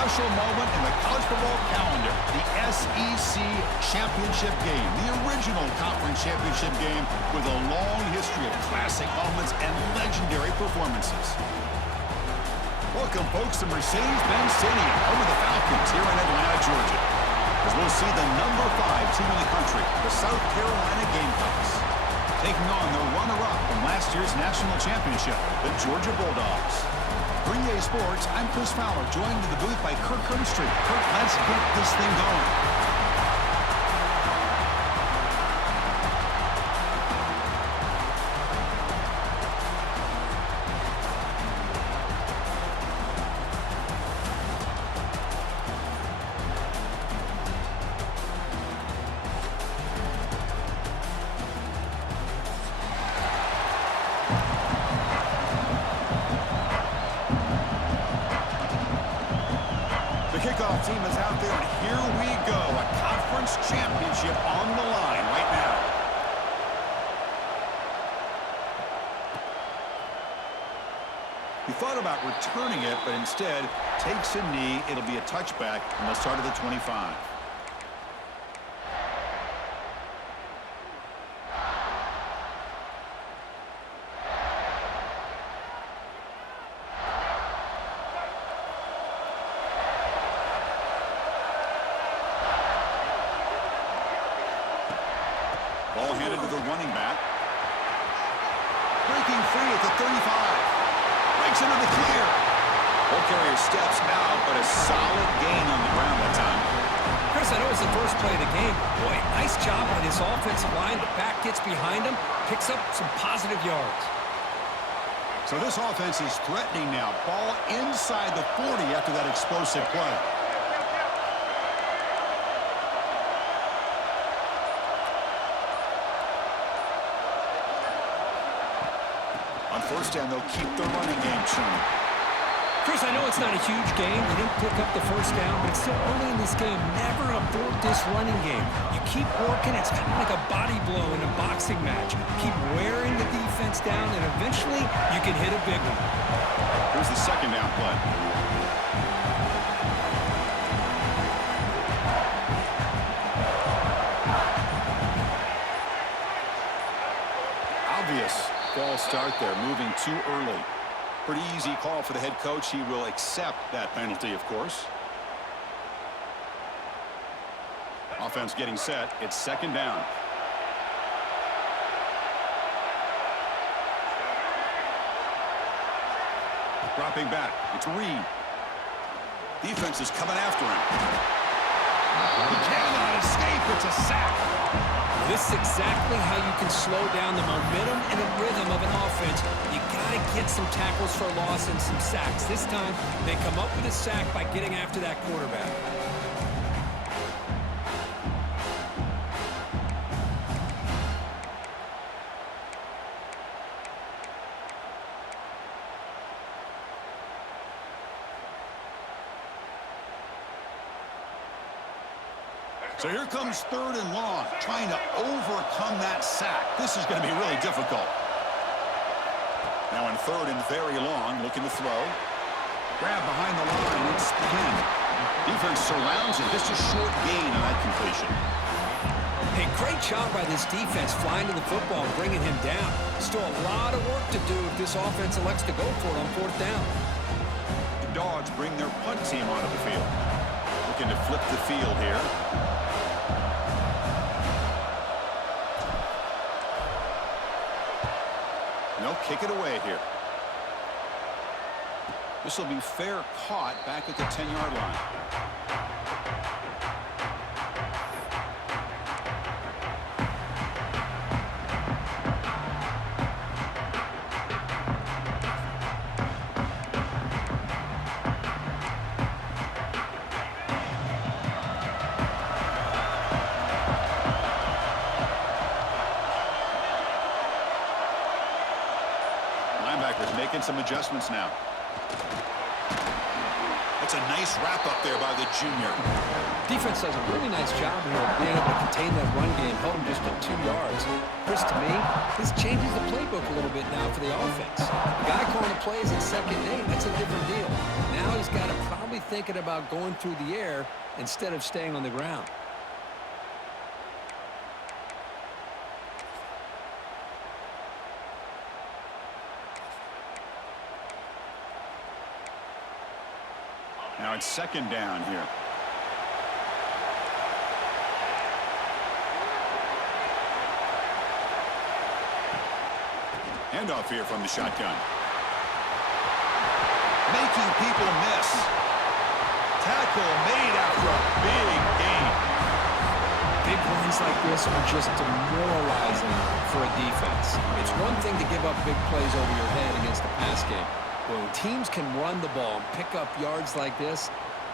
special moment in the college football calendar, the SEC championship game, the original conference championship game with a long history of classic moments and legendary performances. Welcome, folks, to Mercedes-Benz Stadium, home of the Falcons here in Atlanta, Georgia, as we'll see the number 5 team in the country, the South Carolina Gamecocks, taking on their runner-up from last year's national championship, the Georgia Bulldogs. For EA Sports, I'm Chris Fowler, joined in the booth by Kirk Herbstreit. Kirk, let's get this thing going. Kickoff team is out there, and here we go. A conference championship on the line right now. He thought about returning it, but instead takes a knee. It'll be a touchback from the start of the 25. Ball handed to the running back. Breaking free at the 35. Breaks into the clear. Ball carrier steps out, but a solid gain on the ground that time. Chris, I know it's the first play of the game. Boy, nice job by this offensive line. The back gets behind him, picks up some positive yards. So this offense is threatening now. Ball inside the 40 after that explosive play. On first down, they'll keep the running game churning. Chris, I know it's not a huge game. They didn't pick up the first down, but it's still early in this game. Never abort this running game. You keep working. It's kind of like a body blow in a boxing match. Keep wearing the defense down, and eventually you can hit a big one. Here's the second down play. Obvious false start there, moving too early. Pretty easy call for the head coach. He will accept that penalty, of course. Offense getting set. It's second down. Dropping back. It's Reed. Defense is coming after him. He cannot escape. It's a sack. This is exactly how you can slow down the momentum and the rhythm of an offense. You got to get some tackles for loss and some sacks. This time, they come up with a sack by getting after that quarterback. So here comes third and long, trying to overcome that sack. This is going to be really difficult. Now in third and very long, looking to throw. Grab behind the line, it's Penn. Defense surrounds it, just a short gain on that completion. Hey, great job by this defense flying to the football, bringing him down. Still a lot of work to do if this offense elects to go for it on fourth down. The Dogs bring their punt team onto the field. Looking to flip the field here. No, kick it away here. This will be fair caught back at the 10-yard line. Linebackers making some adjustments now. A That's a nice wrap-up there by the junior. Defense does a really nice job here of being able to contain that run game, held him just at 2 yards. Chris, to me, this changes the playbook a little bit now for the offense. The guy calling the plays at 2nd and 8, that's a different deal. Now he's got to probably thinking about going through the air instead of staying on the ground. Now it's 2nd down here. Handoff here from the shotgun. Making people miss. Tackle made after a big gain. Big runs like this are just demoralizing for a defense. It's one thing to give up big plays over your head against the pass game. When teams can run the ball and pick up yards like this,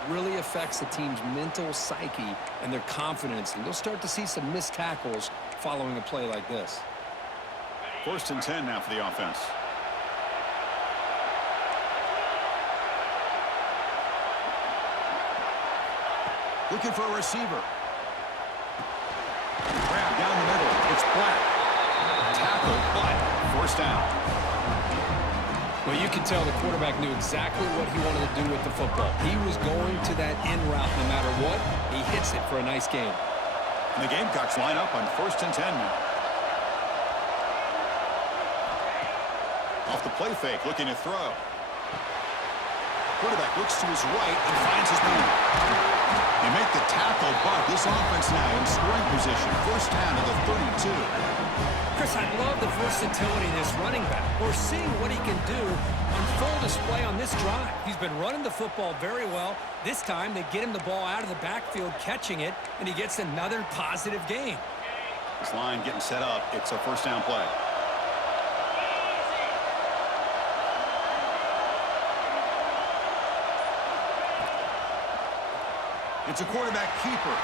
really affects the team's mental psyche and their confidence. And you'll start to see some missed tackles following a play like this. 1st and 10 now for the offense. Looking for a receiver. Grab down the middle. It's Black. Tackle, but 1st down. Well, you can tell the quarterback knew exactly what he wanted to do with the football. He was going to that in route no matter what. He hits it for a nice gain. And the Gamecocks line up on 1st and 10 now. Off the play fake, looking to throw. Quarterback looks to his right and finds his man. They make the tackle, but this offense now in scoring position. 1st down to the 32. Chris, I love the versatility of this running back. We're seeing what he can do on full display on this drive. He's been running the football very well. This time, they get him the ball out of the backfield, catching it, and he gets another positive gain. This line getting set up. It's a 1st down play. It's a quarterback keeper.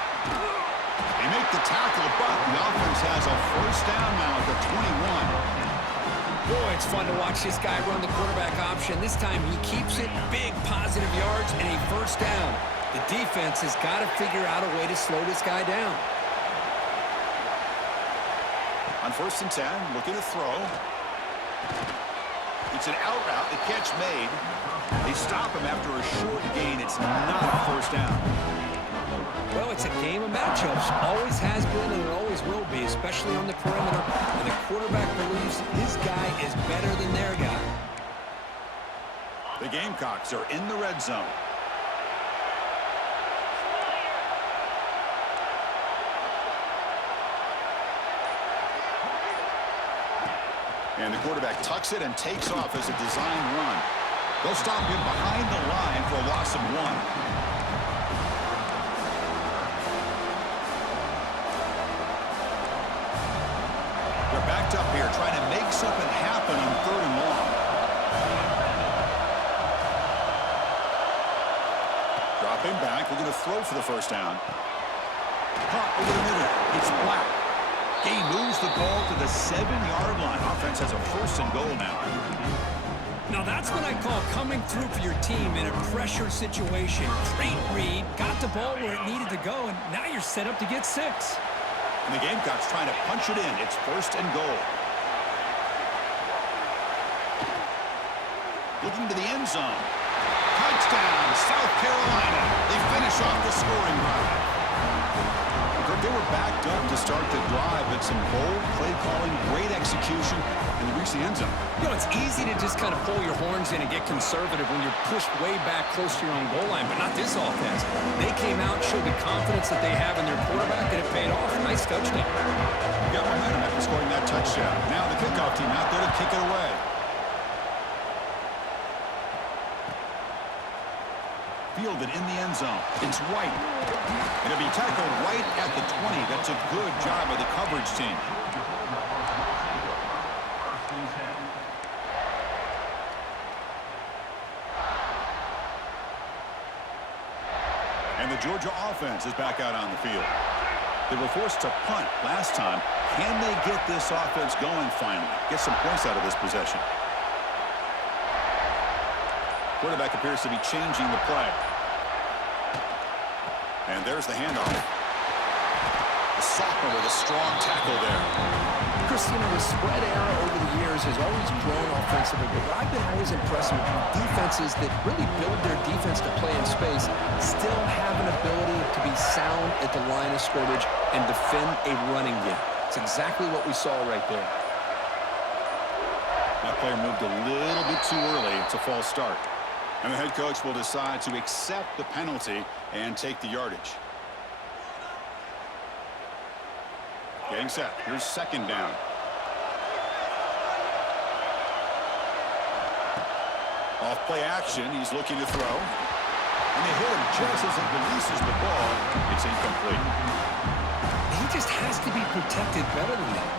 They make the tackle, but the offense has a 1st down now at the 21. Boy, it's fun to watch this guy run the quarterback option. This time he keeps it, big positive yards, and a 1st down. The defense has got to figure out a way to slow this guy down. On 1st and 10, looking to throw. It's an out route, the catch made. They stop him after a short gain. It's not a 1st down. Well, it's a game of matchups. Always has been and it always will be, especially on the perimeter. And the quarterback believes his guy is better than their guy. The Gamecocks are in the red zone. And the quarterback tucks it and takes off as a design run. They'll stop him behind the line for a loss of 1. They're backed up here trying to make something happen on 3rd and long. Dropping back, looking to throw for the 1st down. Caught over the middle. It's Black. He moves the ball to the 7-yard line. Offense has a 1st and goal now. Now that's what I call coming through for your team in a pressure situation. Great read, got the ball where it needed to go, and now you're set up to get 6. And the Gamecocks trying to punch it in. It's 1st and goal. Looking to the end zone. Touchdown, South Carolina. They finish off the scoring drive. They were backed up to start the drive, but some bold play calling, great execution, and they reach the end zone. You know, it's easy to just kind of pull your horns in and get conservative when you're pushed way back close to your own goal line, but not this offense. They came out, showed the confidence that they have in their quarterback, and it paid off. Nice touchdown. Got momentum after scoring that touchdown. Now the kickoff team out there to kick it away. Fielded in the end zone. It's White. It'll be tackled right at the 20. That's a good job of the coverage team. And the Georgia offense is back out on the field. They were forced to punt last time. Can they get this offense going finally? Get some points out of this possession. Quarterback appears to be changing the play. And there's the handoff. The sophomore with a strong tackle there. Chris, you know, the spread era over the years has always grown offensively, but what I've been always impressed with defenses that really build their defense to play in space still have an ability to be sound at the line of scrimmage and defend a running game. It's exactly what we saw right there. That player moved a little bit too early. It's a false start. And the head coach will decide to accept the penalty and take the yardage. Getting set. Here's second down. Off play action. He's looking to throw. And they hit him just as he releases the ball. It's incomplete. He just has to be protected better than that.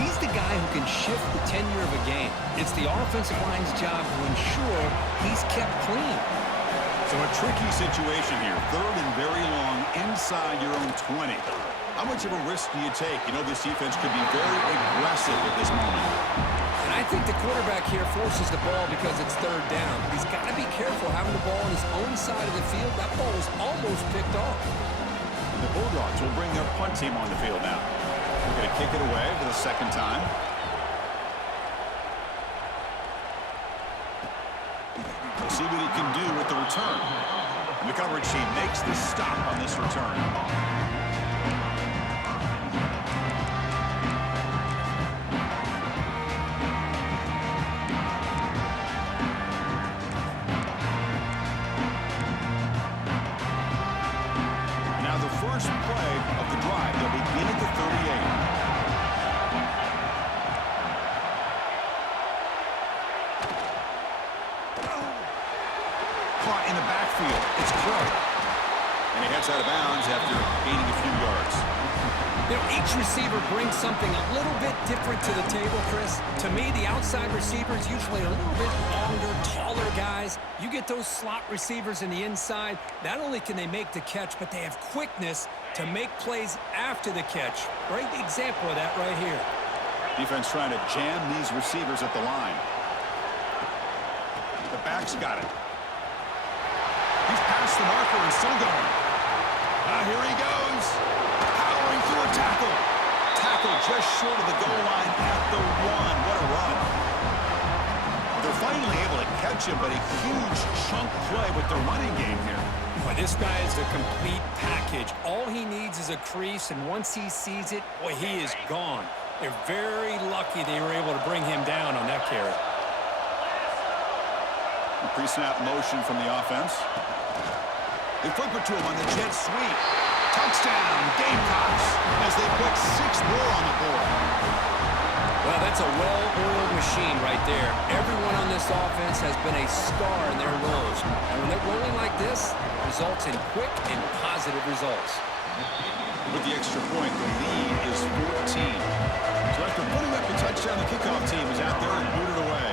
He's the guy who can shift the tenure of a game. It's the offensive line's job to ensure he's kept clean. So a tricky situation here. Third and very long inside your own 20. How much of a risk do you take? You know, this defense could be very aggressive at this moment. And I think the quarterback here forces the ball because it's third down. But he's got to be careful having the ball on his own side of the field. That ball was almost picked off. And the Bulldogs will bring their punt team on the field now. They're going to kick it away for the second time. We'll see what he can do with the return. And the coverage team makes the stop on this return. Caught in the backfield. It's Clark. And he heads out of bounds after gaining a few yards. You know, each receiver brings something a little bit different to the table, Chris. To me, the outside receivers usually a little bit longer, taller guys. You get those slot receivers in the inside, not only can they make the catch, but they have quickness to make plays after the catch. Great example of that right here. Defense trying to jam these receivers at the line. The back's got it. He's past the marker and still going. Here he goes. Powering through a tackle. Tackle just short of the goal line at the 1. What a run. They're finally able to catch him, but a huge chunk play with the running game here. Boy, this guy is a complete package. All he needs is a crease, and once he sees it, boy, he is gone. They're very lucky they were able to bring him down on that carry. Pre-snap motion from the offense. They flip it to him on the jet sweep. Touchdown, Gamecocks, as they put 6 more on the board. Well, that's a well-oiled machine right there. Everyone on this offense has been a star in their roles. And when they're rolling like this, it results in quick and positive results. With the extra point, the lead is 14. So after putting up the touchdown, the kickoff team is out there and booted away.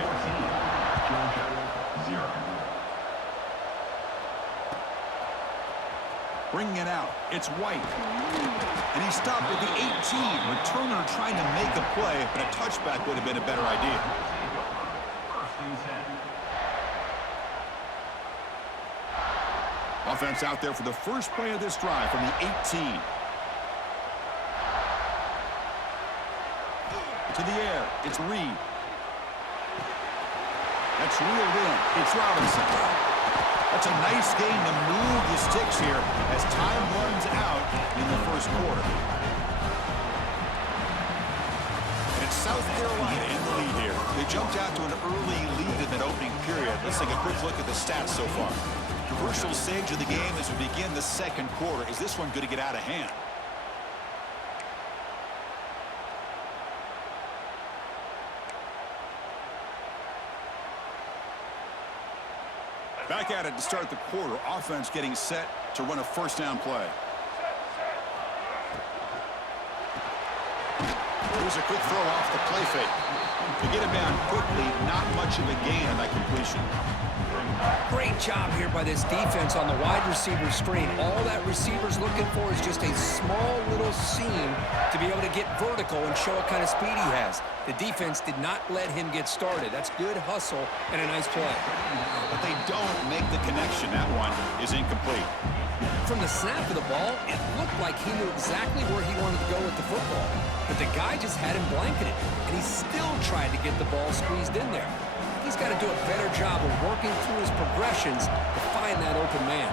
Bringing it out, it's White. And he stopped at the 18. Returner trying to make a play, but a touchback would have been a better idea. Offense out there for the first play of this drive from the 18. To the air, it's Reed. That's reeled in, it's Robinson. That's a nice game to move the sticks here as time runs out in the first quarter. And it's South Carolina in the lead here. They jumped out to an early lead in that opening period. Let's take a quick look at the stats so far. Crucial stage of the game as we begin the second quarter. Is this one going to get out of hand? Back at it to start the quarter. Offense getting set to run a first down play. Here's a quick throw off the play fake. To get him down quickly, not much of a gain on that completion. Great job here by this defense on the wide receiver screen. All that receiver's looking for is just a small little seam to be able to get vertical and show what kind of speed he has. The defense did not let him get started. That's good hustle and a nice play. But they don't make the connection. That one is incomplete. From the snap of the ball, it looked like he knew exactly where he wanted to go with the football. But the guy just had him blanketed, and he still tried to get the ball squeezed in there. He's got to do a better job of working through his progressions to find that open man.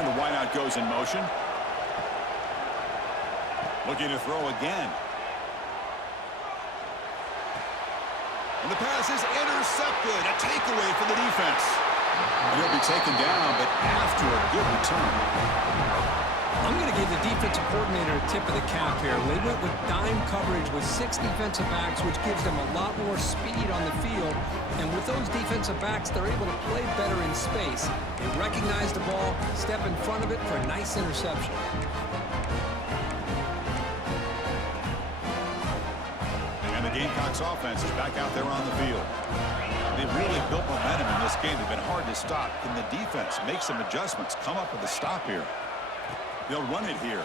And the wideout goes in motion. Looking to throw again. And the pass is intercepted. A takeaway for the defense. And he'll be taken down, but after a good return. I'm going to give the defensive coordinator a tip of the cap here. They went with dime coverage with 6 defensive backs, which gives them a lot more speed on the field. And with those defensive backs, they're able to play better in space. They recognize the ball, step in front of it for a nice interception. And the Gamecocks offense is back out there on the field. They've really built momentum in this game. They've been hard to stop. Can the defense make some adjustments, come up with a stop here? They'll run it here.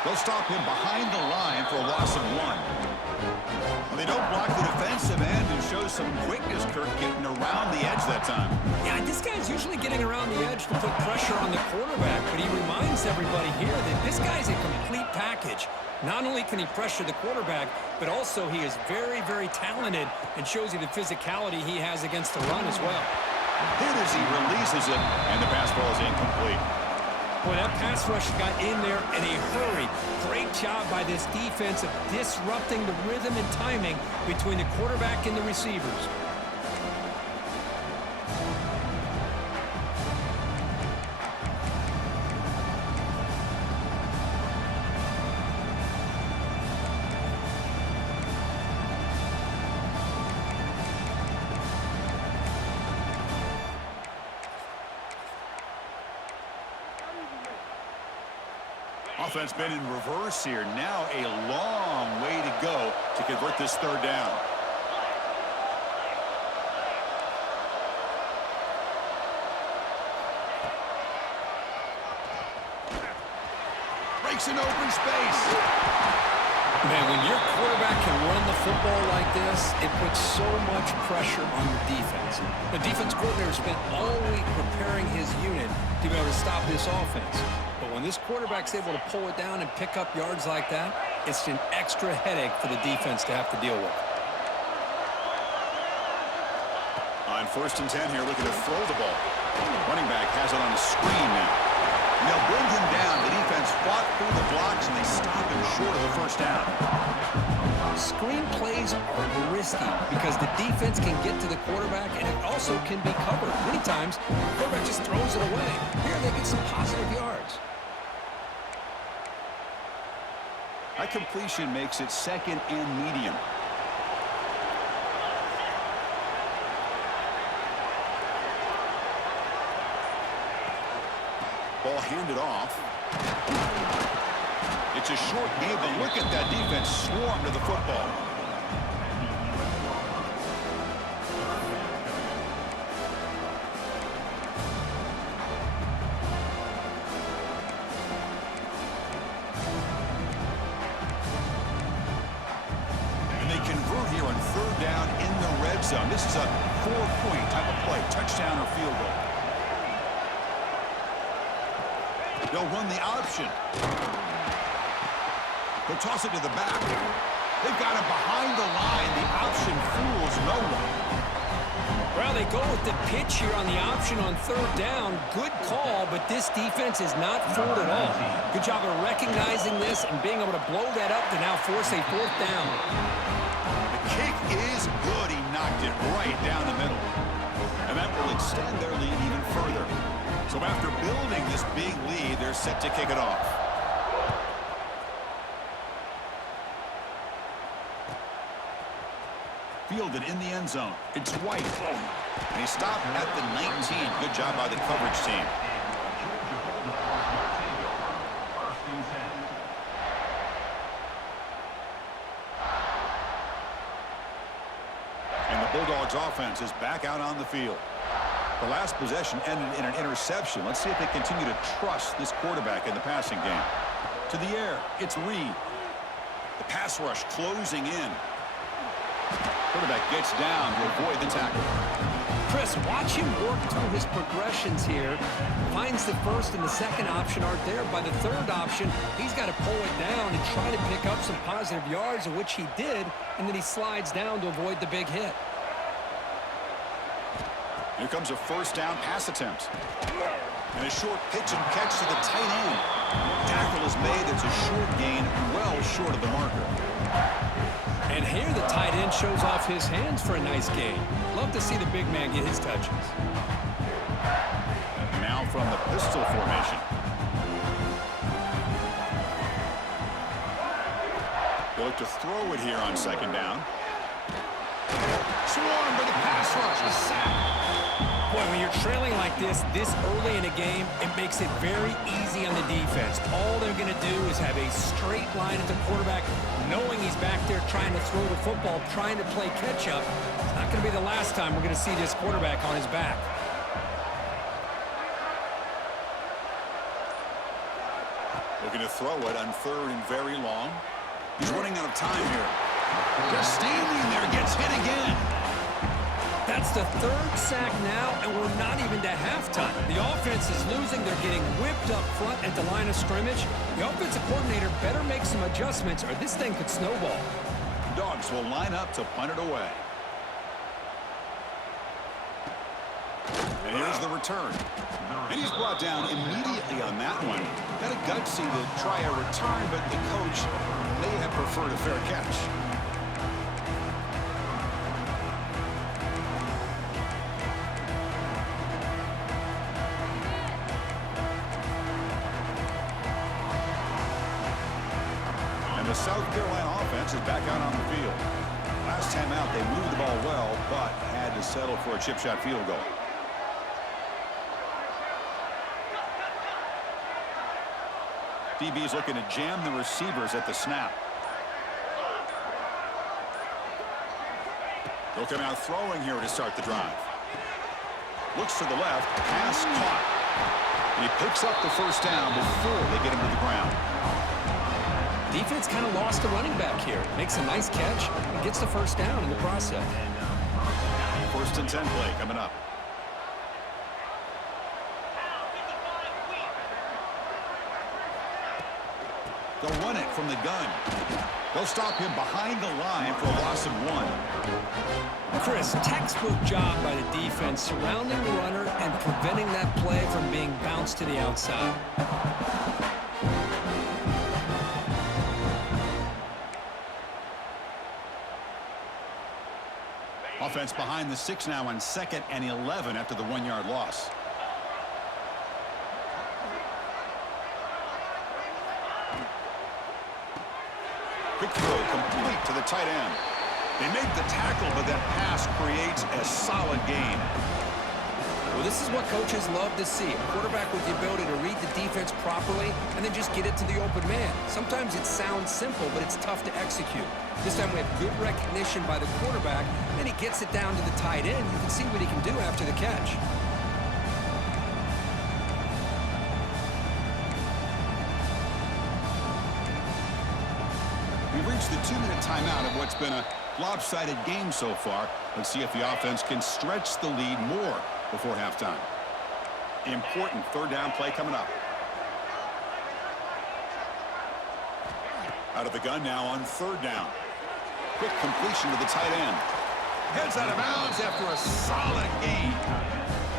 They'll stop him behind the line for a loss of 1. Well, they don't block the defensive end and show some quickness, Kirk, getting around the edge that time. Yeah, this guy's usually getting around the edge to put pressure on the quarterback, but he reminds everybody here that this guy's a complete package. Not only can he pressure the quarterback, but also he is very, very talented and shows you the physicality he has against the run as well. Hit as he releases it, and the pass ball is incomplete. Boy, that pass rush got in there in a hurry. Great job by this defense of disrupting the rhythm and timing between the quarterback and the receivers. Offense been in reverse here. Now a long way to go to convert this third down. Breaks an open space. Man, when your quarterback can run the football like this, it puts so much pressure on the defense. The defense coordinator spent all week preparing his unit to be able to stop this offense. But when this quarterback's able to pull it down and pick up yards like that, it's an extra headache for the defense to have to deal with. On 1st and 10 here, looking to throw the ball. Running back has it on the screen now. And they'll bring him down. The defense fought through the blocks, and they stop him short of the first down. Screen plays are risky because the defense can get to the quarterback, and it also can be covered. Many times, the quarterback just throws it away. Here they get some positive yards. That completion makes it 2nd and medium. Ball handed off. It's a short game, but look at that defense swarm to the football. And they convert here on 3rd down in the red zone. This is a 4-point type of play, touchdown or field goal. They'll run the option. They'll toss it to the back. They've got him behind the line. The option fools no one. Well, they go with the pitch here on the option on 3rd down. Good call, but this defense is not fooled at all. Good job of recognizing this and being able to blow that up to now force a 4th down. The kick is good. He knocked it right down the middle. And that will extend their lead even further. So after building this big lead, they're set to kick it off. Fielded in the end zone. It's White. And he stopped at the 19. Good job by the coverage team. And the Bulldogs offense is back out on the field. The last possession ended in an interception. Let's see if they continue to trust this quarterback in the passing game. To the air, it's Reed. The pass rush closing in. Quarterback gets down to avoid the tackle. Chris, watch him work through his progressions here. Finds the first and the second option aren't there. By the third option, he's got to pull it down and try to pick up some positive yards, of which he did, and then he slides down to avoid the big hit. Here comes a first down pass attempt. And a short pitch and catch to the tight end. Tackle is made. It's a short gain, well short of the marker. And here the tight end shows off his hands for a nice gain. Love to see the big man get his touches. Now from the pistol formation. They look to throw it here on second down. Swarmed by the pass rush. A sack. Boy, when you're trailing like this early in a game, it makes it very easy on the defense. All they're going to do is have a straight line at the quarterback, knowing he's back there trying to throw the football, trying to play catch-up. It's not going to be the last time we're going to see this quarterback on his back. Looking to throw it on third and very long. He's running out of time here. Just standing there, gets hit again. That's the third sack now, and we're not even to halftime. The offense is losing. They're getting whipped up front at the line of scrimmage. The offensive coordinator better make some adjustments, or this thing could snowball. Dogs will line up to punt it away. And here's the return. And he's brought down immediately on that one. Got a gutsy to try a return, but the coach may have preferred a fair catch. The South Carolina offense is back out on the field. Last time out, they moved the ball well, but had to settle for a chip shot field goal. DB's looking to jam the receivers at the snap. They'll come out throwing here to start the drive. Looks to the left, pass caught. And he picks up the first down before they get him to the ground. Defense kind of lost the running back here. Makes a nice catch and gets the first down in the process. First and 10 play coming up. They'll run it from the gun. They'll stop him behind the line for a loss of 1. Chris, textbook job by the defense surrounding the runner and preventing that play from being bounced to the outside. Offense behind the 6 now on 2nd and 11 after the 1-yard loss. Quick throw complete to the tight end. They make the tackle, but that pass creates a solid gain. Well, this is what coaches love to see. A quarterback with the ability to read the defense properly and then just get it to the open man. Sometimes it sounds simple, but it's tough to execute. This time we have good recognition by the quarterback, and he gets it down to the tight end. You can see what he can do after the catch. We've reached the 2-minute timeout of what's been a lopsided game so far. Let's see if the offense can stretch the lead more before halftime. Important third down play coming up. Out of the gun now on third down. Quick completion to the tight end. Heads out of bounds after a solid gain.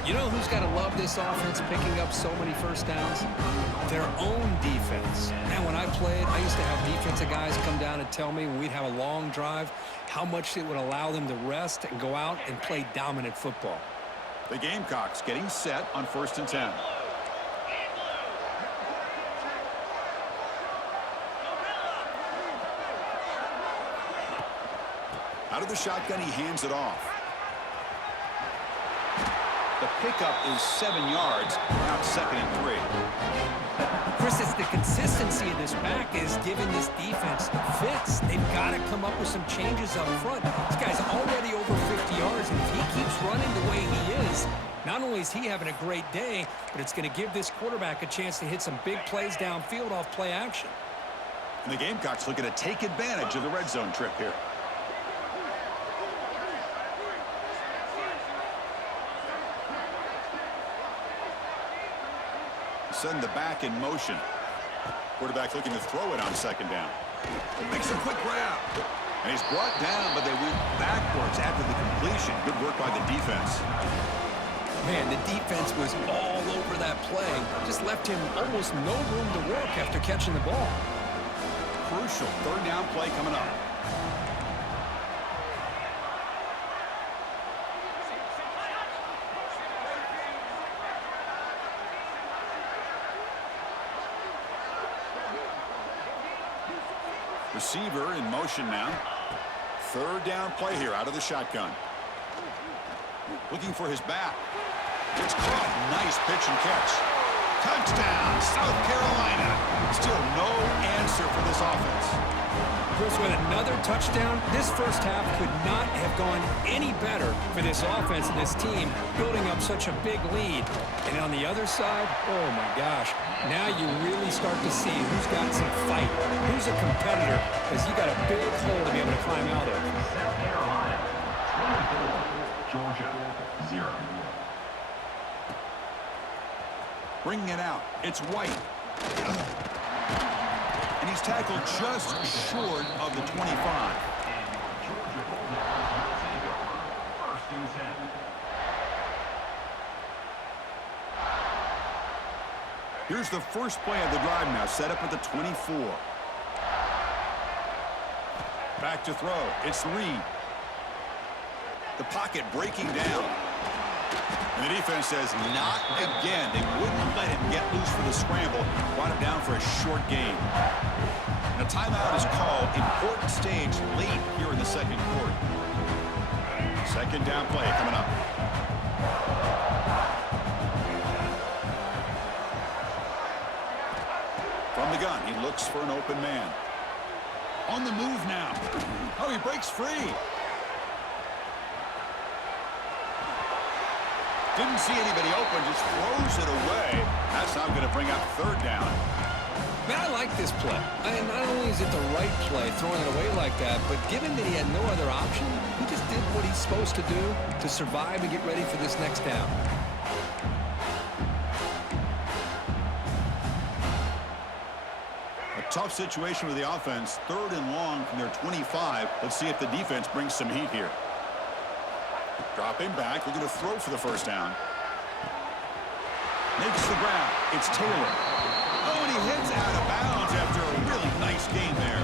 You know who's got to love this offense picking up so many first downs? Their own defense. And when I played, I used to have defensive guys come down and tell me when we'd have a long drive how much it would allow them to rest and go out and play dominant football. The Gamecocks getting set on 1st and 10. Out of the shotgun, he hands it off. The pickup is 7 yards, now 2nd and 3. Chris, it's the consistency of this back is giving this defense fits. They've got to come up with some changes up front. This guy's already over 50 yards, and if he keeps running the way he is, Not only is he having a great day, but it's going to give this quarterback a chance to hit some big plays downfield off play action. And the Gamecocks looking to take advantage of the red zone trip here. Send the back in motion. Quarterback looking to throw it on second down. Makes a quick grab. And he's brought down, but they went backwards after the completion. Good work by the defense. Man, the defense was all over that play. Just left him almost no room to work after catching the ball. Crucial third down play coming up. Receiver in motion now. Third down play here out of the shotgun. Looking for his back. It's caught. Nice pitch and catch. Touchdown, South Carolina. Still no answer for this offense. Chris, with another touchdown, this first half could not have gone any better for this offense and this team, building up such a big lead. And on the other side, oh my gosh, now you really start to see who's got some fight, who's a competitor, because you got a big hole to be able to climb out of. South Carolina, 24, Georgia, 0. Bringing it out. It's White. And he's tackled just short of the 25. Here's the first play of the drive now, set up at the 24. Back to throw. It's Reed. The pocket breaking down. And the defense says, not again. They wouldn't let him get loose for the scramble. Brought him down for a short gain. And a timeout is called. Important stage late here in the second quarter. Second down play coming up. From the gun, he looks for an open man. On the move now. Oh, he breaks free. Didn't see anybody open, just throws it away. That's now going to bring up third down. Man, I like this play. Not only is it the right play, throwing it away like that, but given that he had no other option, he just did what he's supposed to do to survive and get ready for this next down. A tough situation with the offense. Third and long from their 25. Let's see if the defense brings some heat here. Dropping back, looking to throw for the first down. Makes the grab. It's Taylor. Oh, and he heads out of bounds after a really nice game there.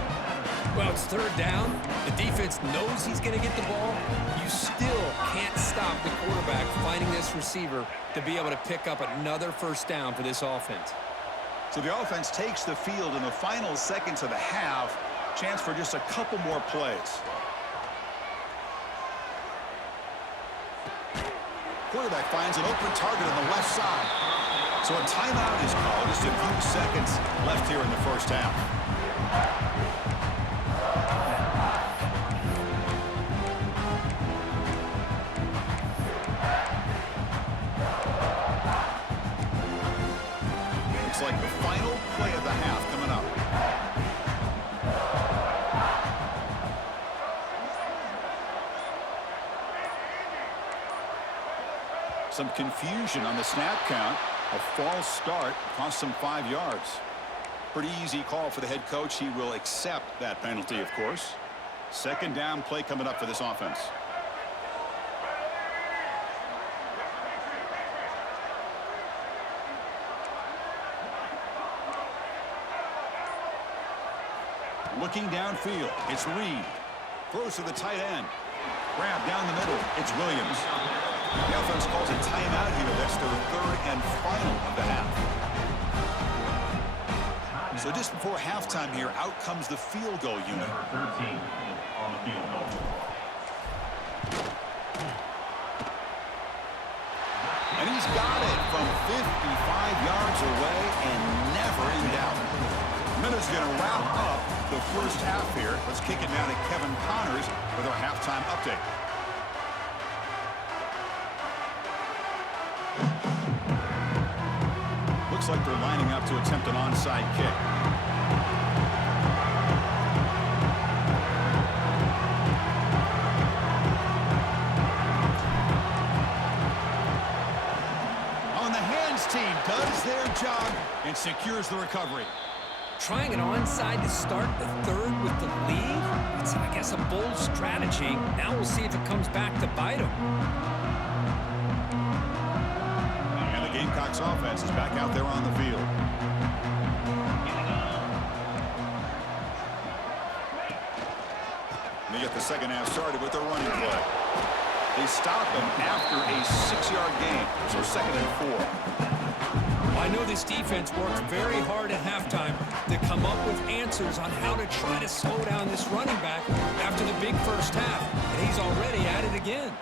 Well, it's third down. The defense knows he's going to get the ball. You still can't stop the quarterback finding this receiver to be able to pick up another first down for this offense. So the offense takes the field in the final seconds of the half. Chance for just a couple more plays. Quarterback finds an open target on the left side. So a timeout is called. Just a few seconds left here in the first half. Looks like the final play of the half coming up. Some confusion on the snap count. A false start cost them 5 yards. Pretty easy call for the head coach. He will accept that penalty, of course. Second down play coming up for this offense. Looking downfield, it's Reed. Throws to the tight end. Grab down the middle, it's Williams. The offense calls a timeout here. That's their third and final of the half. So just before halftime here, out comes the field goal unit. Number 13 on the field goal. And he's got it from 55 yards away and never in doubt. Minute's going to wrap up the first half here. Let's kick it now to Kevin Connors with our halftime update. Looks like they're lining up to attempt an onside kick. On the hands team does their job and secures the recovery. Trying an onside to start the third with the lead? It's, I guess, a bold strategy. Now we'll see if it comes back to bite them. And the Gamecocks offense is back out there on the field. They get the second half started with their running play. They stop him after a 6-yard gain, so 2nd and 4. I know this defense worked very hard at halftime to come up with answers on how to try to slow down this running back after the big first half, and he's already at it again.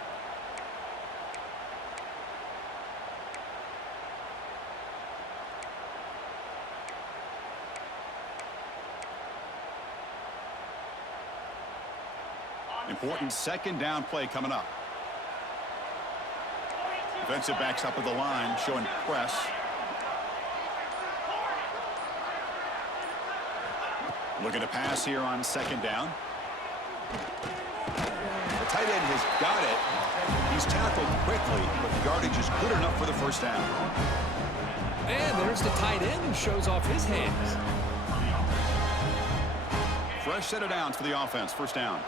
Important second down play coming up. Defensive backs up at the line, showing press. Looking to pass here on 2nd down. The tight end has got it. He's tackled quickly, but the yardage is good enough for the first down. And there's the tight end who shows off his hands. Fresh set of downs for the offense. First down.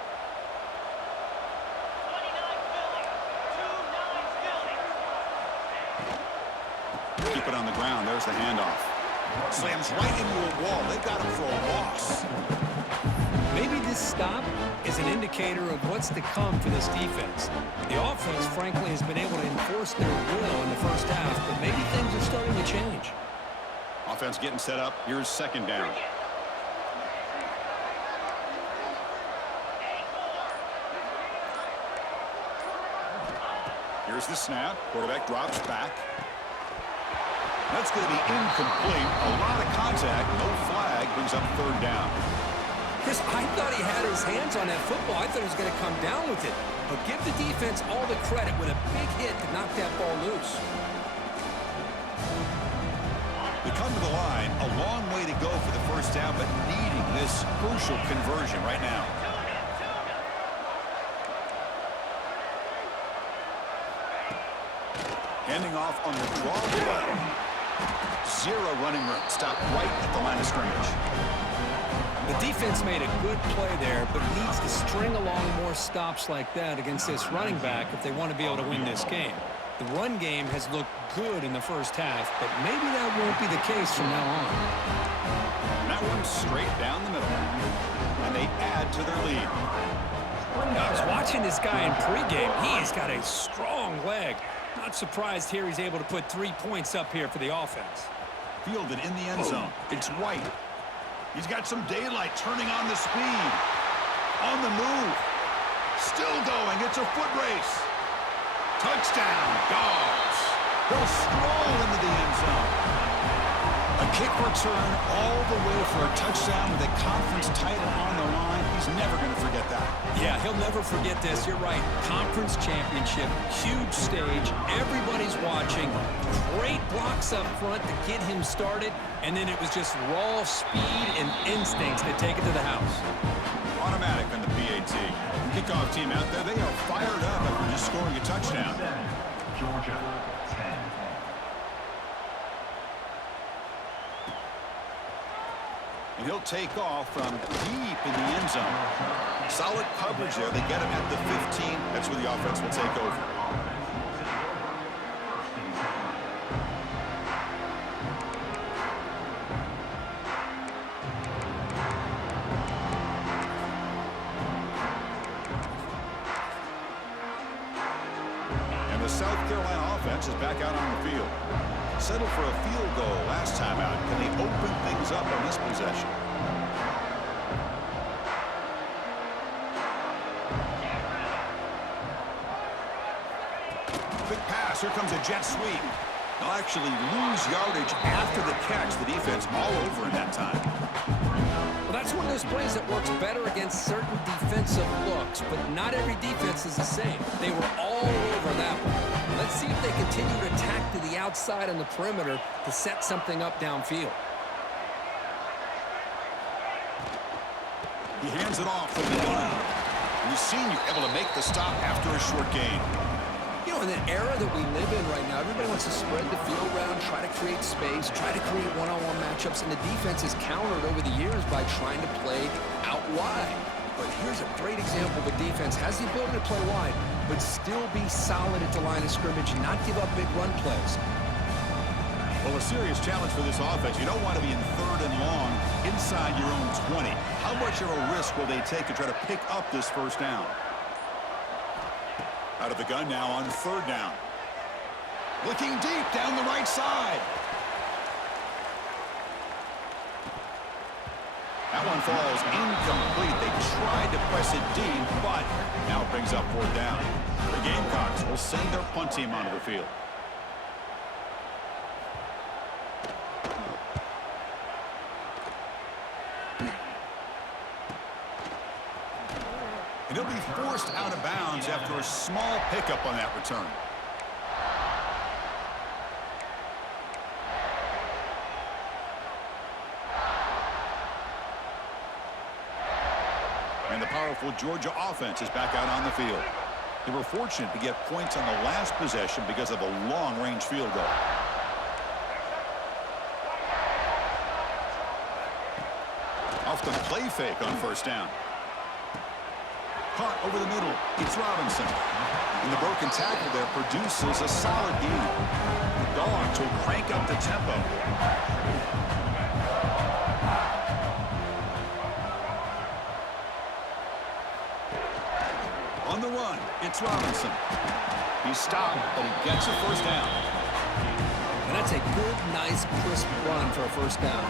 Keep it on the ground. There's the handoff. Slams right into a wall. They've got him for a loss. Maybe this stop is an indicator of what's to come for this defense. The offense, frankly, has been able to enforce their will in the first half, but maybe things are starting to change. Offense getting set up. Here's 2nd down. Here's the snap. Quarterback drops back. That's going to be incomplete. A lot of contact. No flag. Brings up 3rd down. Chris, I thought he had his hands on that football. I thought he was going to come down with it. But give the defense all the credit with a big hit to knock that ball loose. They come to the line. A long way to go for the first down, but needing this crucial conversion right now. Handing off on the draw play. 0 running room. Stopped right at the line of scrimmage. The defense made a good play there, but needs to string along more stops like that against this running back if they want to be able to win this game. The run game has looked good in the first half, but maybe that won't be the case from now on. And that one's straight down the middle. And they add to their lead. I was watching this guy in pregame. He's got a strong leg. Not surprised here he's able to put 3 points up here for the offense. Fielded in the end zone. It's White. He's got some daylight, turning on the speed. On the move. Still going. It's a foot race. Touchdown, Dogs. He'll stroll into the end zone. A kick return all the way for a touchdown with a conference title on the line. He's never going to forget that. Yeah, he'll never forget this. You're right. Conference championship, huge stage. Everybody's watching. Great blocks up front to get him started. And then it was just raw speed and instincts that take it to the house. Automatic on the PAT. Kickoff team out there, they are fired up after just scoring a touchdown. Georgia, 10. And he'll take off from deep in the end zone. Solid coverage there. They get him at the 15. That's where the offense will take over. And the South Carolina offense is back out on the field. Settled for a field goal last time out. Can they open things up on this possession? Quick pass. Here comes a jet sweep. They'll actually lose yardage after the catch. The defense all over in that time. Well, that's one of those plays that works better against certain defensive looks, but not every defense is the same. They were all over that one. Let's see if they continue to attack to the outside on the perimeter to set something up downfield. He hands it off from the line. We've seen you able to make the stop after a short gain. You know, in the era that we live in right now, everybody wants to spread the field around, try to create space, try to create one-on-one matchups, and the defense has countered over the years by trying to play out wide. But here's a great example of a defense has the ability to play wide, but still be solid at the line of scrimmage and not give up big run plays. Well, a serious challenge for this offense. You don't want to be in 3rd and long inside your own 20. How much of a risk will they take to try to pick up this first down? Out of the gun now on 3rd down. Looking deep down the right side. That one falls incomplete. They tried to press it deep, but now it brings up 4th down. The Gamecocks will send their punt team onto the field. And he'll be forced out of bounds after a small pickup on that return. And the powerful Georgia offense is back out on the field. They were fortunate to get points on the last possession because of a long-range field goal. Off the play fake on 1st down. Caught over the middle. It's Robinson. And the broken tackle there produces a solid gain. The Dogs will crank up the tempo. On the run, it's Robinson. He's stopped, but he gets a 1st down. And that's a good, nice, crisp run for a 1st down.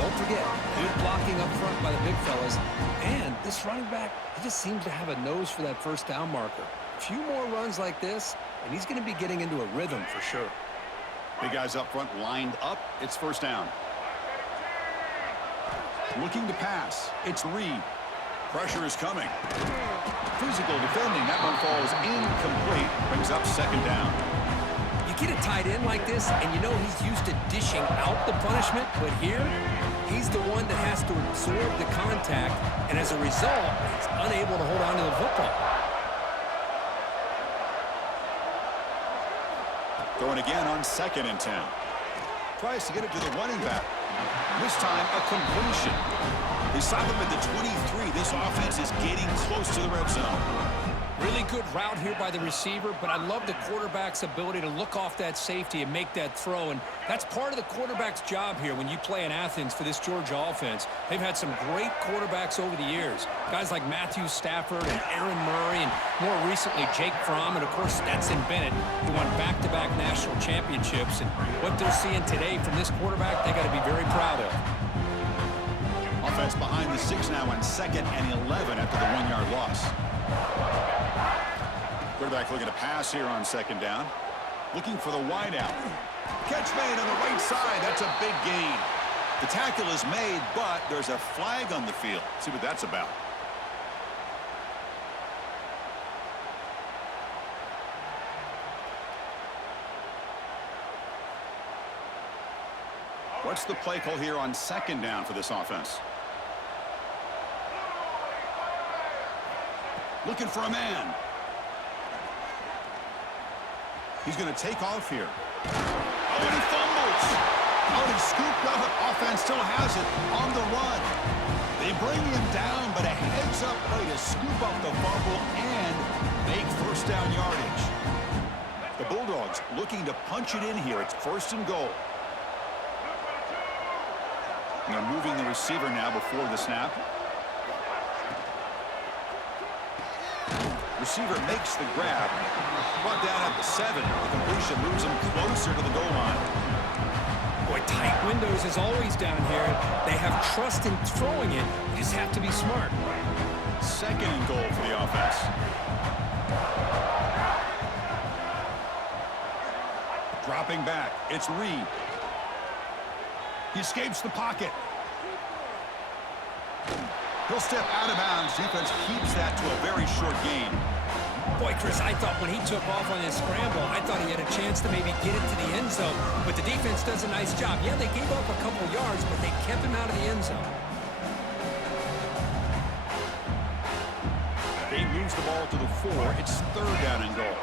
Don't forget, good blocking up front by the big fellas. And this running back, he just seems to have a nose for that 1st down marker. A few more runs like this, and he's going to be getting into a rhythm for sure. Big guys up front lined up. It's 1st down. Looking to pass. It's Reed. Pressure is coming. Physical defending. That one falls incomplete. Brings up 2nd down. You get a tight end like this, and you know he's used to dishing out the punishment, but here, he's the one that has to absorb the contact, and as a result, he's unable to hold on to the football. Throwing again on 2nd and 10. Tries to get it to the running back. This time, a completion. They stop him at the 23. This offense is getting close to the red zone. Really good route here by the receiver, but I love the quarterback's ability to look off that safety and make that throw. And that's part of the quarterback's job here when you play in Athens for this Georgia offense. They've had some great quarterbacks over the years. Guys like Matthew Stafford and Aaron Murray, and more recently Jake Fromm, and of course Stetson Bennett, who won back-to-back national championships. And what they're seeing today from this quarterback, they got to be very proud of. Offense behind the 6 now on 2nd and 11 after the 1-yard loss. Quarterback looking to pass here on 2nd down. Looking for the wideout. Catch made on the right side. That's a big gain. The tackle is made, but there's a flag on the field. Let's see what that's about. What's the play call here on 2nd down for this offense? Looking for a man. He's going to take off here. Oh, and he fumbles. Oh, he scooped up. Offense still has it on the run. They bring him down, but a heads-up play to scoop up the fumble and make 1st down yardage. The Bulldogs looking to punch it in here. It's 1st and goal. And they're moving the receiver now before the snap. Receiver makes the grab. Brought down at the 7. The completion moves him closer to the goal line. Boy, tight windows as always down here. They have trust in throwing it. You just have to be smart. 2nd and goal for the offense. Dropping back. It's Reed. He escapes the pocket. He'll step out of bounds. Defense keeps that to a very short gain. Boy, Chris, I thought when he took off on his scramble, I thought he had a chance to maybe get it to the end zone. But the defense does a nice job. Yeah, they gave up a couple yards, but they kept him out of the end zone. He moves the ball to the 4. It's 3rd down and goal.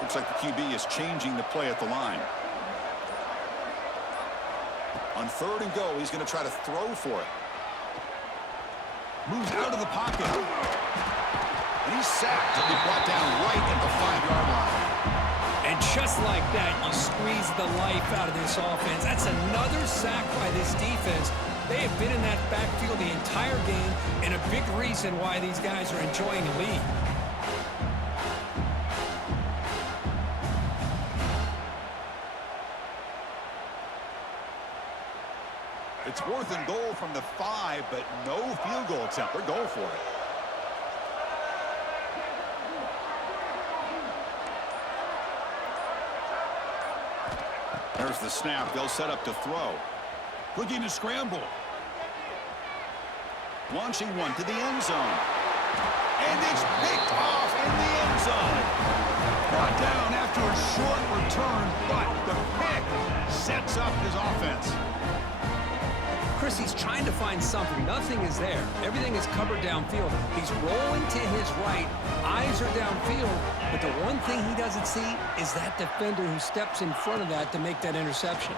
Looks like the QB is changing the play at the line. On 3rd and goal, he's going to try to throw for it. Moves out of the pocket. And he's sacked and brought down right at the 5-yard line. And just like that, you squeeze the life out of this offense. That's another sack by this defense. They have been in that backfield the entire game, and a big reason why these guys are enjoying a lead. It's 4th and goal from the 5, but no field goal attempt. They're going for it. There's the snap. They'll set up to throw. Looking to scramble. Launching one to the end zone. And it's picked off in the end zone. Brought down after a short return, but the pick sets up his offense. Chris, he's trying to find something. Nothing is there. Everything is covered downfield. He's rolling to his right. Eyes are downfield. But the one thing he doesn't see is that defender who steps in front of that to make that interception.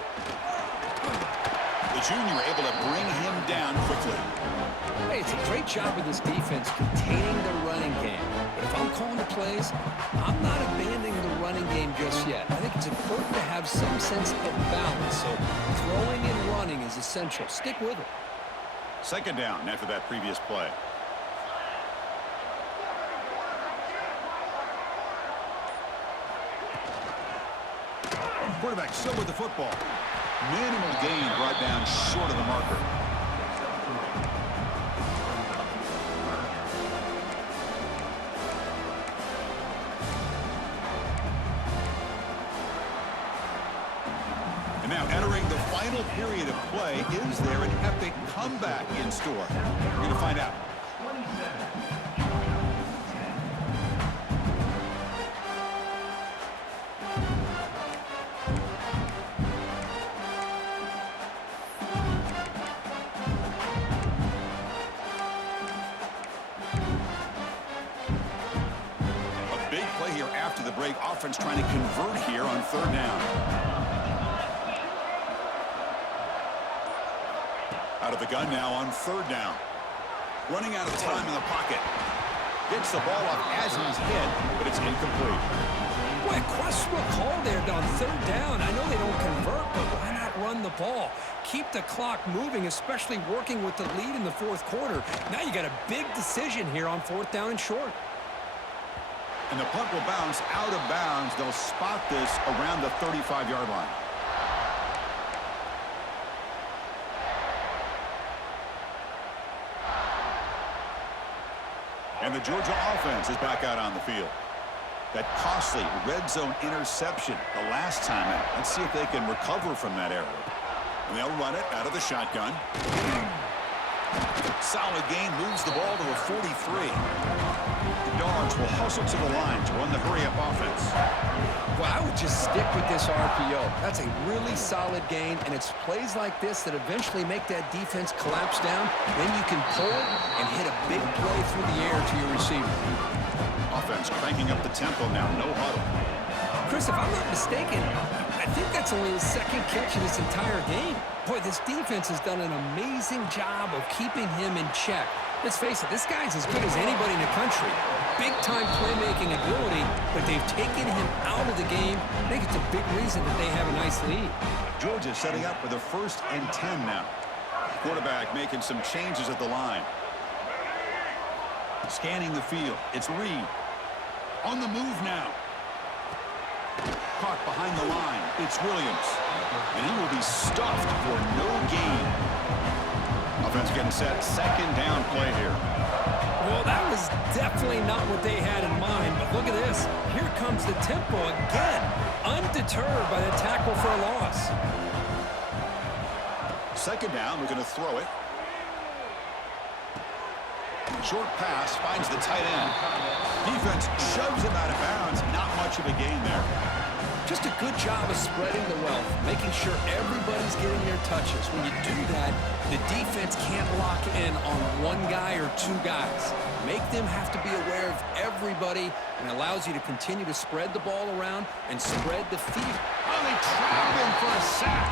The junior able to bring him down quickly. Hey, it's a great job with this defense containing the running game. But if I'm calling the plays, I'm not abandoning the running game just yet. I think it's important to have some sense of balance. So throwing and running is essential. Stick with it. 2nd down after that previous play. Quarterback still with the football. Minimal gain brought down short of the marker. And now entering the final period of play, is there an epic comeback in store? We're going to find out. Offense trying to convert here on 3rd down. Out of the gun now on 3rd down. Running out of time in the pocket. Gets the ball up as he's hit, but it's incomplete. Boy, questionable call there on 3rd down. I know they don't convert, but why not run the ball? Keep the clock moving, especially working with the lead in the 4th quarter. Now you got a big decision here on 4th down and short. And the punt will bounce out of bounds. They'll spot this around the 35-yard line. And the Georgia offense is back out on the field. That costly red zone interception the last time out. Let's see if they can recover from that error. And they'll run it out of the shotgun. Solid gain, moves the ball to a 43. The Dogs will hustle to the line to run the hurry-up offense. Well, I would just stick with this RPO. That's a really solid gain, and it's plays like this that eventually make that defense collapse down. Then you can pull it and hit a big play through the air to your receiver. Offense cranking up the tempo now, no huddle. Chris, if I'm not mistaken, I think that's only his 2nd catch in this entire game. Boy, this defense has done an amazing job of keeping him in check. Let's face it, this guy's as good as anybody in the country. Big-time playmaking ability, but they've taken him out of the game. I think it's a big reason that they have a nice lead. Georgia setting up for the 1st and 10 now. Quarterback making some changes at the line. Scanning the field. It's Reed. On the move now. Caught behind the line. It's Williams. And he will be stuffed for no gain. Offense getting set. 2nd down play here. Well, that was definitely not what they had in mind, but look at this. Here comes the tempo again, undeterred by the tackle for a loss. 2nd down, we're going to throw it. Short pass finds the tight end. Defense shoves him out of bounds. Not much of a gain there. Just a good job of spreading the wealth, making sure everybody's getting their touches. When you do that, the defense can't lock in on one guy or two guys. Make them have to be aware of everybody, and allows you to continue to spread the ball around and spread the field. Oh, they trap him for a sack.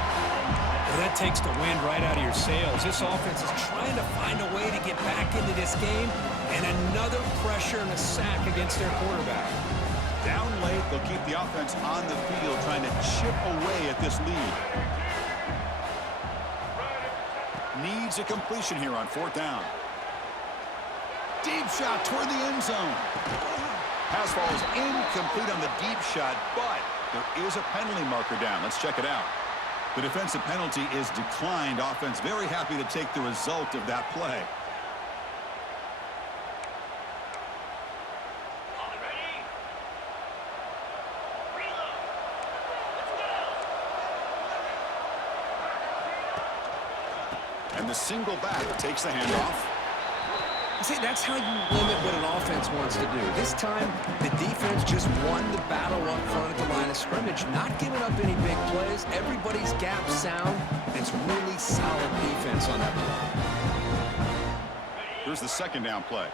Well, that takes the wind right out of your sails. This offense is trying to find a way to get back into this game, and another pressure and a sack against their quarterback. Down late, they'll keep the offense on the field, trying to chip away at this lead. Needs a completion here on 4th down. Deep shot toward the end zone. Pass falls incomplete on the deep shot, but there is a penalty marker down. Let's check it out. The defensive penalty is declined. Offense very happy to take the result of that play. And the single back takes the handoff. See, that's how you limit what an offense wants to do. This time, the defense just won the battle up front at the line of scrimmage, not giving up any big plays. Everybody's gap sound, and it's really solid defense on that play. Here's the 2nd down play.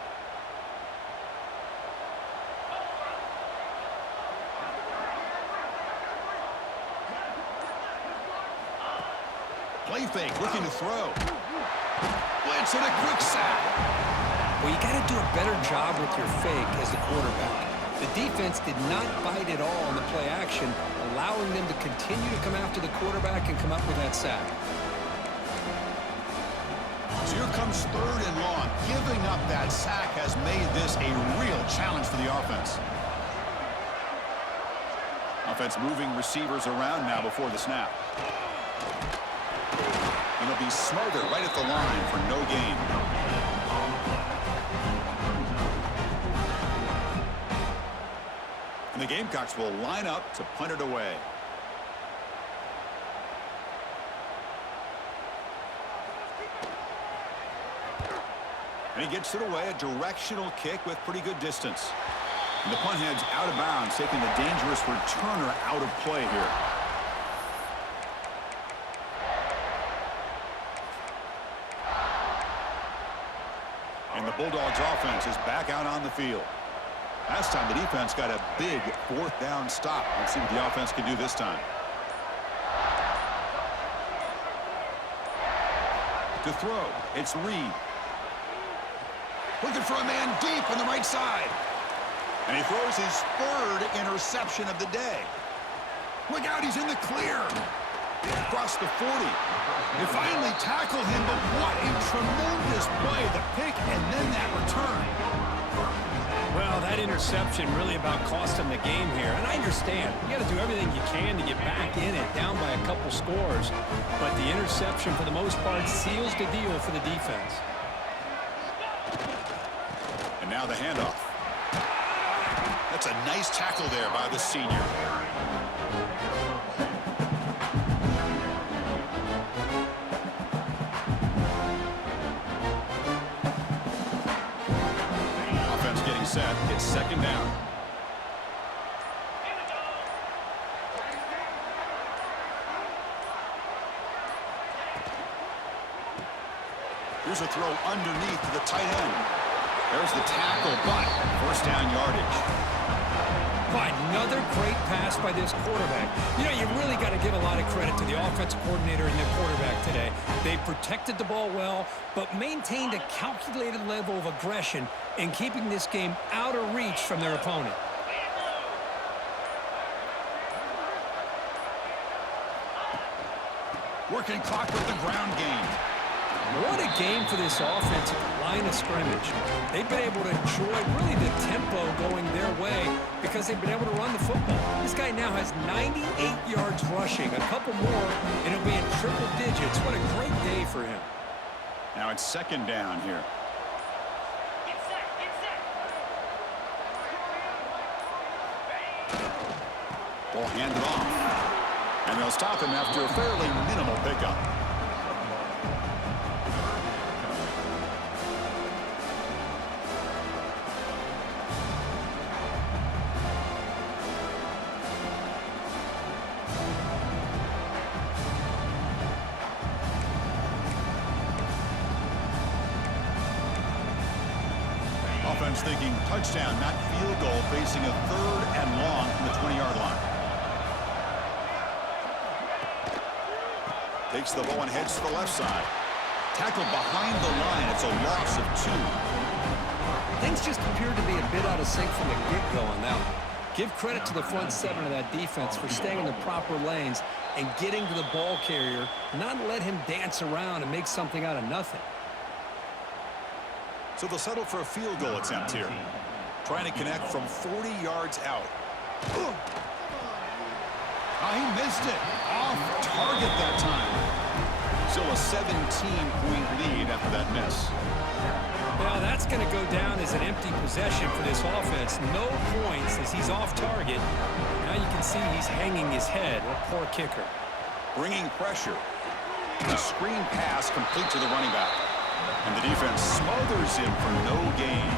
Play fake, looking to throw. Blitz and a quick sack. Well, you got to do a better job with your fake as the quarterback. The defense did not bite at all on the play action, allowing them to continue to come after the quarterback and come up with that sack. So here comes 3rd and long. Giving up that sack has made this a real challenge for the offense. Offense moving receivers around now before the snap. And they'll be smothered right at the line for no gain. And the Gamecocks will line up to punt it away. And he gets it away, a directional kick with pretty good distance. And the punt heads out of bounds, taking the dangerous returner out of play here. And the Bulldogs offense is back out on the field. Last time the defense got a big 4th down stop. Let's see what the offense can do this time. To throw, it's Reed. Looking for a man deep on the right side. And he throws his 3rd interception of the day. Look out, he's in the clear. Across the 40. They finally tackle him, but what a tremendous play. The pick and then that return. Well, that interception really about cost them the game here. And I understand. You got to do everything you can to get back in it, down by a couple scores. But the interception, for the most part, seals the deal for the defense. And now the handoff. That's a nice tackle there by the senior. Offense getting set. It's 2nd down. Here's a throw underneath to the tight end. There's the tackle, but 1st down yardage. By another great pass by this quarterback. You know, you really got to give a lot of credit to the offensive coordinator and the quarterback today. They protected the ball well, but maintained a calculated level of aggression in keeping this game out of reach from their opponent. Working clock with the ground game. What a game for this offense at the line of scrimmage. They've been able to enjoy really the tempo going their way because they've been able to run the football. This guy now has 98 yards rushing, a couple more, and it'll be in triple digits. What a great day for him. Now it's 2nd down here. Ball handed off. And they'll stop him after a fairly minimal pickup. defense thinking touchdown, not field goal, facing a 3rd and long from the 20-yard line. Takes the ball and heads to the left side. Tackled behind the line. It's a loss of 2. Things just appeared to be a bit out of sync from the get-go on that one. Give credit to the front 7 of that defense for staying in the proper lanes and getting to the ball carrier, not let him dance around and make something out of nothing. So they'll settle for a field goal attempt here. Trying to connect from 40 yards out. Oh, he missed it. Off target that time. Still a 17-point lead after that miss. Well, that's going to go down as an empty possession for this offense. No points as he's off target. Now you can see he's hanging his head. A poor kicker. Bringing pressure. The screen pass complete to the running back. And the defense smothers him for no gain.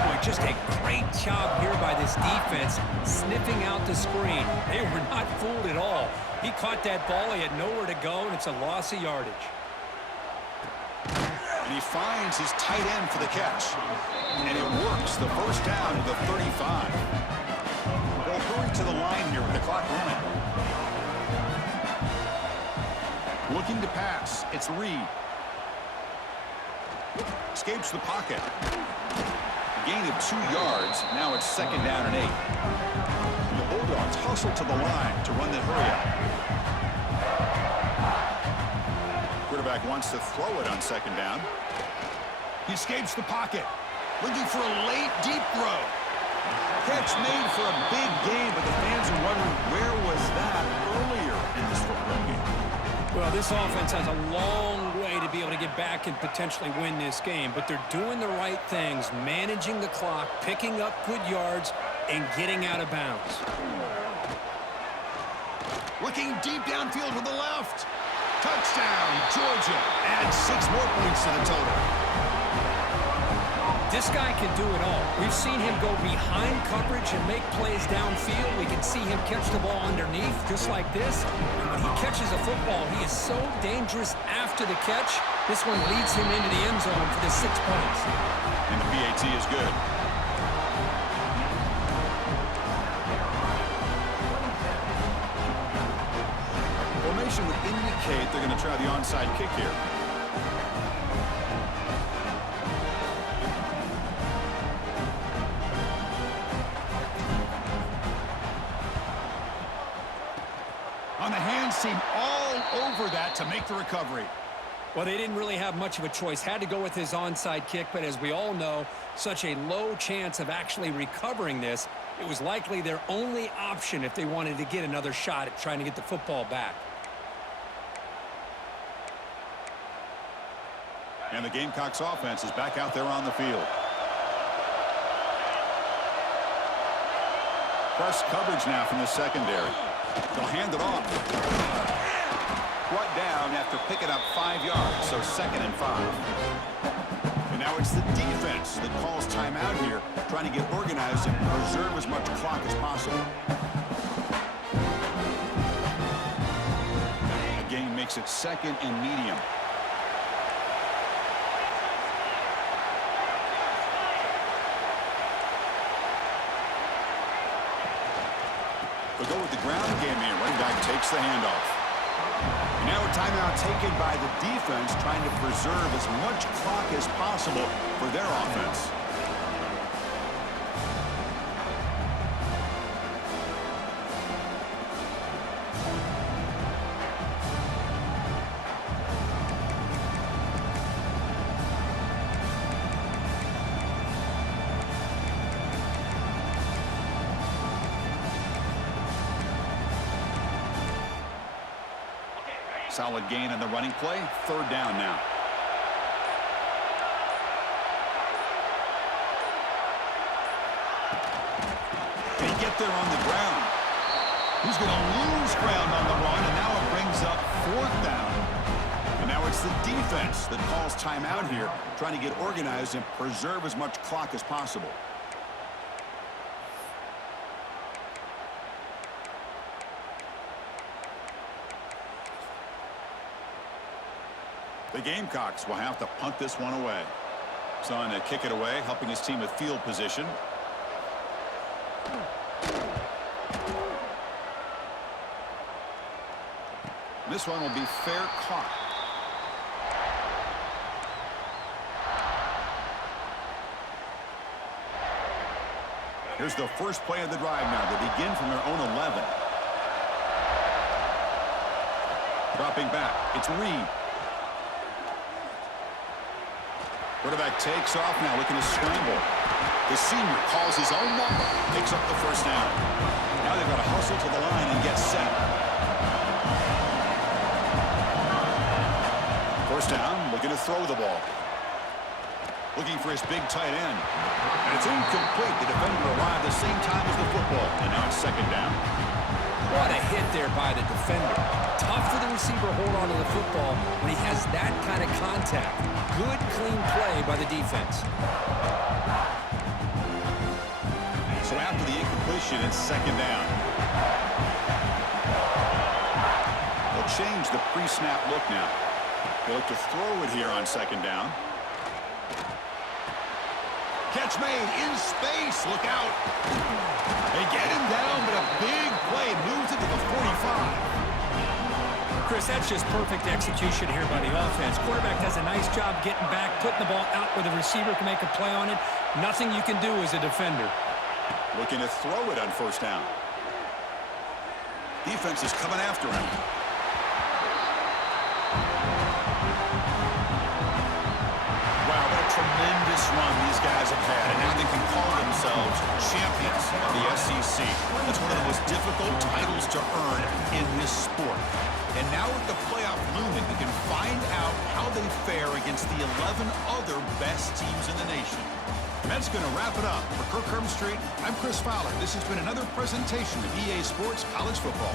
Boy, just a great job here by this defense, sniffing out the screen. They were not fooled at all. He caught that ball. He had nowhere to go, and it's a loss of yardage. And he finds his tight end for the catch. And it works. The first down to the 35. They'll hurry to the line here with the clock running. Looking to pass. It's Reed. Escapes the pocket. Gain of 2 yards. Now it's 2nd down and 8. The Bulldogs hustle to the line to run the hurry up. Quarterback wants to throw it on 2nd down. He escapes the pocket. Looking for a late, deep throw. Catch made for a big gain, but the fans are wondering where was that earlier in this football game. Well, this offense has a long way to be able to get back and potentially win this game, but they're doing the right things, managing the clock, picking up good yards, and getting out of bounds. Looking deep downfield with the left. Touchdown, Georgia. Add 6 more points to the total. This guy can do it all. We've seen him go behind coverage and make plays downfield. We can see him catch the ball underneath just like this. And when he catches a football, he is so dangerous after the catch. This one leads him into the end zone for the 6 points. And the PAT is good. Formation would indicate they're going to try the onside kick here. On the hands team all over that to make the recovery. Well, they didn't really have much of a choice. Had to go with his onside kick, but as we all know, such a low chance of actually recovering this. It was likely their only option if they wanted to get another shot at trying to get the football back. And the Gamecocks offense is back out there on the field. Press coverage now from the secondary. They'll hand it off. Brought down after picking up 5 yards, so 2nd and 5. And now it's the defense that calls timeout here, trying to get organized and preserve as much clock as possible. The game makes it 2nd and medium. They'll go with the ground game here. Running back takes the handoff. And now a timeout taken by the defense, trying to preserve as much clock as possible for their offense. Solid gain on the running play. 3rd down now. They get there on the ground. He's going to lose ground on the run, and now it brings up 4th down. And now it's the defense that calls timeout here, trying to get organized and preserve as much clock as possible. The Gamecocks will have to punt this one away. Gets on to kick it away, helping his team with field position. This one will be fair caught. Here's the first play of the drive now. They begin from their own 11. Dropping back. It's Reed. Quarterback takes off now, looking to scramble. The senior calls his own number. Picks up the first down. Now they've got to hustle to the line and get set. First down, looking to throw the ball. Looking for his big tight end. And it's incomplete. The defender arrived the same time as the football. And now it's second down. What a hit there by the defender. Tough for the receiver to hold on to the football when he has that kind of contact. Good, clean play by the defense. So after the incompletion, it's second down. They'll change the pre-snap look now. They look to throw it here on second down. Catch made in space. Look out. They get him down, but a big play moves it to the 45. Chris, that's just perfect execution here by the offense. Quarterback does a nice job getting back, putting the ball out where the receiver can make a play on it. Nothing you can do as a defender. Looking to throw it on first down. Defense is coming after him. Wow, what a tremendous run these guys have had, and now they can call themselves champions of the SEC. That's one of the most difficult titles to earn in this sport. And now with the playoff looming, we can find out how they fare against the 11 other best teams in the nation. And that's going to wrap it up. For Kirk Herbstreit, I'm Chris Fowler. This has been another presentation of EA Sports College Football.